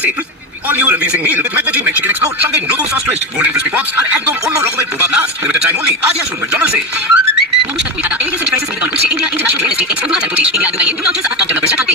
আসছে। All new amazing meal with McVeggie McChicken Explode, সঙ্গে নতুন sauce twist, golden crispy pops আর একদম অন্য রকমের প্রভাব লাস্ট। লিমিটেড টাইম অনলি, আজই আসুন ম্যাকডোনাল্ডসে। নমস্কার, India international real estate India 2025 India দুবাইয়ের 2 লঞ্চেস আর টপ ডেভেলপারসরা থাকবে।